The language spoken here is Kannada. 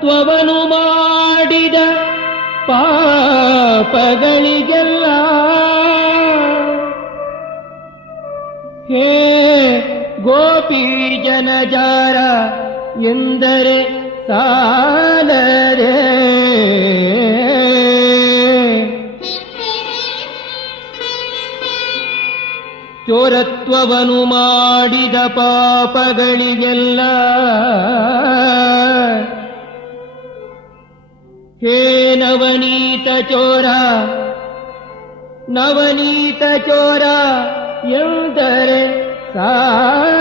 ಚೋರತ್ವವನು ಮಾಡಿದ ಪಾಪಗಳಿಗೆಲ್ಲ ಹೇ ಗೋಪಿ ಜನಜಾರ ಎಂದರೆ ಸಾಲದೆ ಚೋರತ್ವವನು ಮಾಡಿದ ಪಾಪಗಳಿಗೆಲ್ಲ ಹೇ ನವನೀತ ಚೋರ ಎಂದರೆ ಸಾಲದೆ